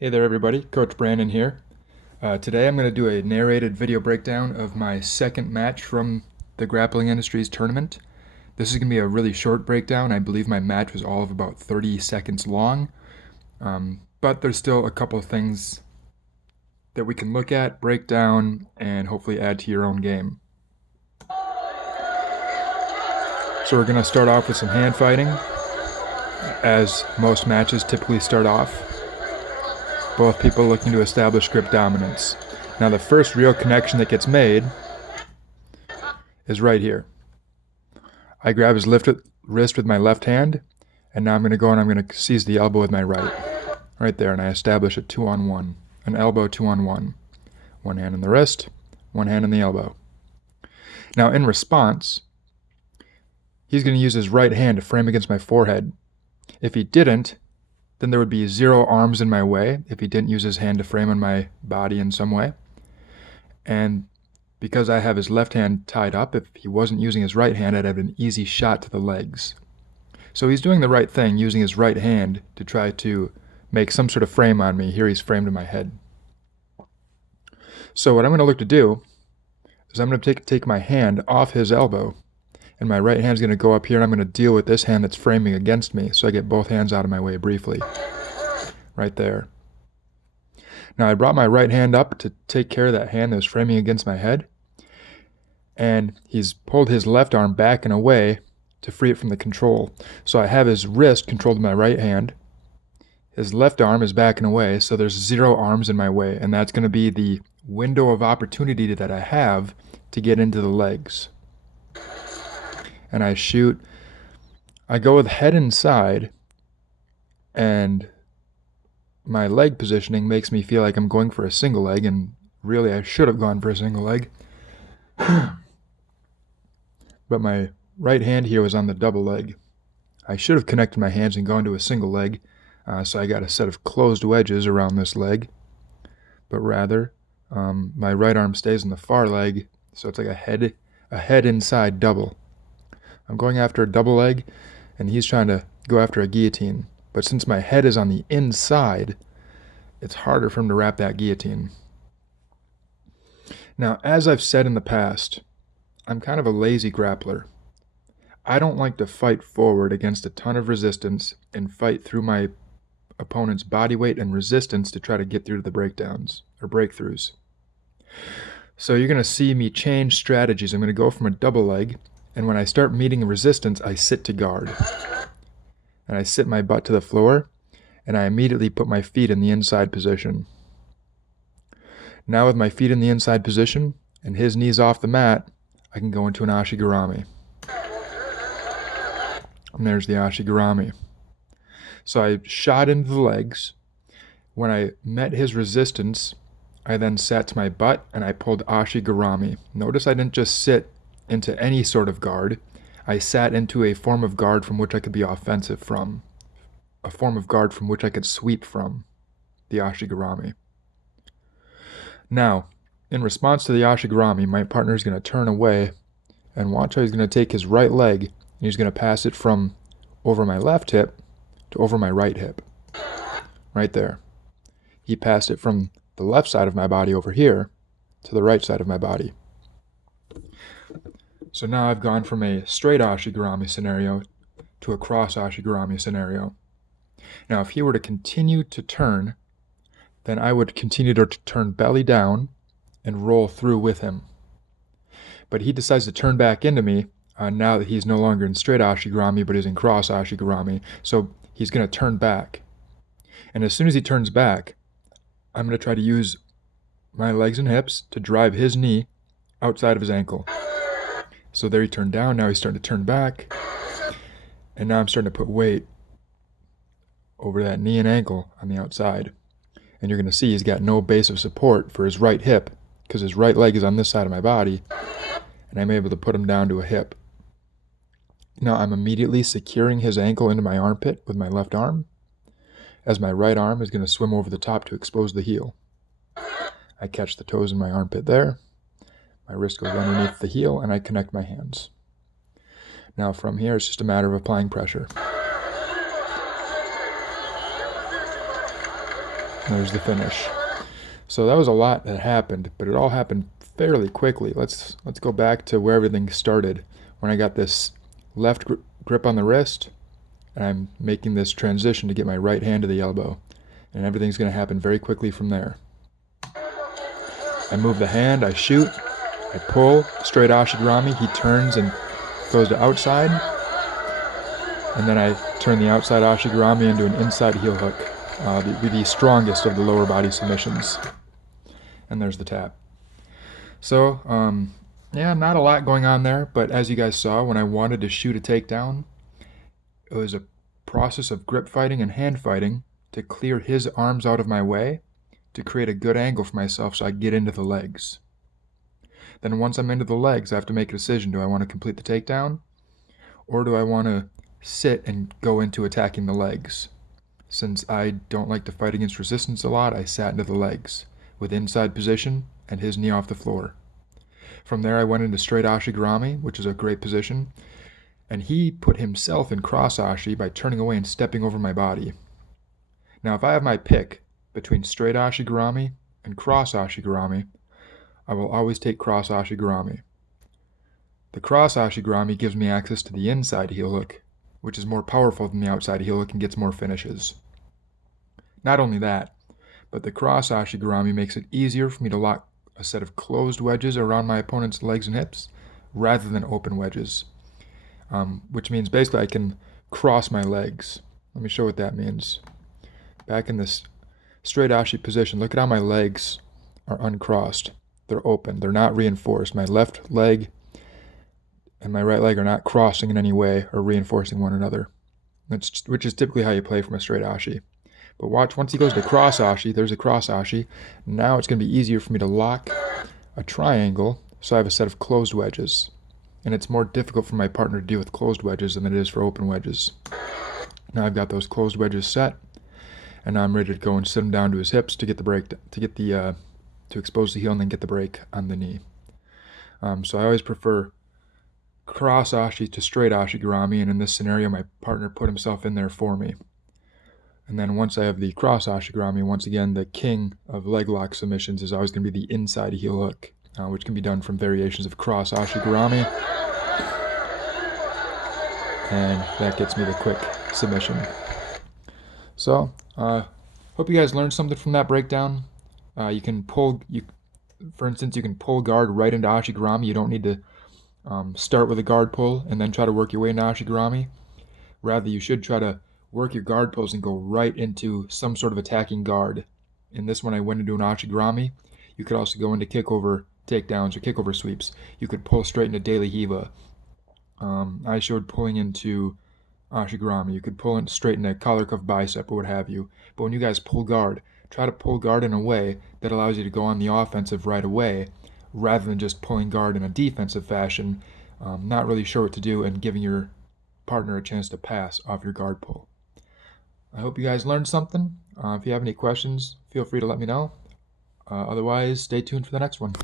Hey there everybody, Coach Brandon here. Today I'm going to do a narrated video breakdown of my second match from the Grappling Industries tournament. This is going to be a really short breakdown. I believe my match was all of about 30 seconds long, but there's still a couple of things that we can look at, break down, and hopefully add to your own game. So we're going to start off with some hand fighting, as most matches typically start off. Both people looking to establish grip dominance. Now the first real connection that gets made is right here. I grab his wrist with my left hand, and now I'm going to go and I'm going to seize the elbow with my right. Right there, and I establish a 2-on-1. An elbow 2-on-1. One hand in the wrist, one hand in the elbow. Now in response, he's going to use his right hand to frame against my forehead. If he didn't, then there would be 0 arms in my way if he didn't use his hand to frame on my body in some way. And because I have his left hand tied up, if he wasn't using his right hand, I'd have an easy shot to the legs. So he's doing the right thing, using his right hand to try to make some sort of frame on me. Here he's framed in my head. So what I'm going to look to do is I'm going to take my hand off his elbow, and my right hand's going to go up here, and I'm going to deal with this hand that's framing against me, so I get both hands out of my way briefly. Right there. Now I brought my right hand up to take care of that hand that was framing against my head, and he's pulled his left arm back and away to free it from the control. So I have his wrist controlled with my right hand. His left arm is backing away, so there's 0 arms in my way, and that's going to be the window of opportunity that I have to get into the legs. And I shoot. I go with head inside, and my leg positioning makes me feel like I'm going for a single leg, and really I should have gone for a single leg. But my right hand here was on the double leg. I should have connected my hands and gone to a single leg, so I got a set of closed wedges around this leg. But rather, my right arm stays on the far leg, so it's like a head inside double. I'm going after a double leg, and he's trying to go after a guillotine. But since my head is on the inside, it's harder for him to wrap that guillotine. Now, as I've said in the past, I'm kind of a lazy grappler. I don't like to fight forward against a ton of resistance and fight through my opponent's body weight and resistance to try to get through to the breakdowns or breakthroughs. So you're going to see me change strategies. I'm going to go from a double leg, and when I start meeting resistance, I sit to guard. And I sit my butt to the floor, and I immediately put my feet in the inside position. Now with my feet in the inside position and his knees off the mat, I can go into an ashigarami. And there's the ashigarami. So I shot into the legs. When I met his resistance, I then sat to my butt and I pulled ashigarami. Notice I didn't just sit into any sort of guard. I sat into a form of guard from which I could be offensive from. A form of guard from which I could sweep from. The ashigarami. Now, in response to the ashigarami, my partner is going to turn away, and watch how he's going to take his right leg and he's going to pass it from over my left hip to over my right hip. Right there. He passed it from the left side of my body over here to the right side of my body. So now I've gone from a straight ashigarami scenario to a cross ashigarami scenario. Now if he were to continue to turn, then I would continue to turn belly down and roll through with him. But he decides to turn back into me now that he's no longer in straight ashigarami, but he's in cross ashigarami. So he's going to turn back. And as soon as he turns back, I'm going to try to use my legs and hips to drive his knee outside of his ankle. So there he turned down, now he's starting to turn back. And now I'm starting to put weight over that knee and ankle on the outside. And you're going to see he's got no base of support for his right hip because his right leg is on this side of my body, and I'm able to put him down to a hip. Now I'm immediately securing his ankle into my armpit with my left arm, as my right arm is going to swim over the top to expose the heel. I catch the toes in my armpit there. My wrist goes underneath the heel, and I connect my hands. Now from here, it's just a matter of applying pressure. There's the finish. So that was a lot that happened, but it all happened fairly quickly. Let's go back to where everything started, when I got this left grip on the wrist, and I'm making this transition to get my right hand to the elbow, and everything's going to happen very quickly from there. I move the hand, I shoot, I pull, straight ashigarami, he turns and goes to outside, and then I turn the outside ashigarami into an inside heel hook, the strongest of the lower body submissions. And there's the tap. So, yeah, not a lot going on there, but as you guys saw, when I wanted to shoot a takedown, it was a process of grip fighting and hand fighting to clear his arms out of my way to create a good angle for myself so I get into the legs. Then once I'm into the legs, I have to make a decision. Do I want to complete the takedown, or do I want to sit and go into attacking the legs? Since I don't like to fight against resistance a lot, I sat into the legs with inside position and his knee off the floor. From there I went into straight ashigarami, which is a great position, and he put himself in cross ashi by turning away and stepping over my body. Now if I have my pick between straight ashigarami and cross ashigarami, I will always take cross ashigarami. The cross ashigarami gives me access to the inside heel hook, which is more powerful than the outside heel hook and gets more finishes. Not only that, but the cross ashigarami makes it easier for me to lock a set of closed wedges around my opponent's legs and hips rather than open wedges, which means basically I can cross my legs. Let me show what that means. Back in this straight ashi position, look at how my legs are uncrossed. They're open. They're not reinforced. My left leg and my right leg are not crossing in any way or reinforcing one another, which is typically how you play from a straight ashi. But watch, once he goes to cross ashi, there's a cross ashi. Now it's going to be easier for me to lock a triangle so I have a set of closed wedges. And it's more difficult for my partner to deal with closed wedges than it is for open wedges. Now I've got those closed wedges set, and now I'm ready to go and sit him down to his hips to get the break, to expose the heel and then get the break on the knee. So I always prefer cross ashi to straight ashigarami, and in this scenario my partner put himself in there for me. And then once I have the cross ashigarami, once again the king of leg lock submissions is always going to be the inside heel hook, which can be done from variations of cross ashigarami, and that gets me the quick submission. So hope you guys learned something from that breakdown. You can pull, for instance, you can pull guard right into ashigarami. You don't need to start with a guard pull and then try to work your way into ashigarami. Rather, you should try to work your guard pulls and go right into some sort of attacking guard. In this one, I went into an ashigarami. You could also go into kickover takedowns or kickover sweeps. You could pull straight into daily hiva. I showed pulling into ashigarami. You could pull straight into collar cuff bicep or what have you. But when you guys pull guard, try to pull guard in a way that allows you to go on the offensive right away, rather than just pulling guard in a defensive fashion, not really sure what to do and giving your partner a chance to pass off your guard pull. I hope you guys learned something. If you have any questions, feel free to let me know. Otherwise, stay tuned for the next one.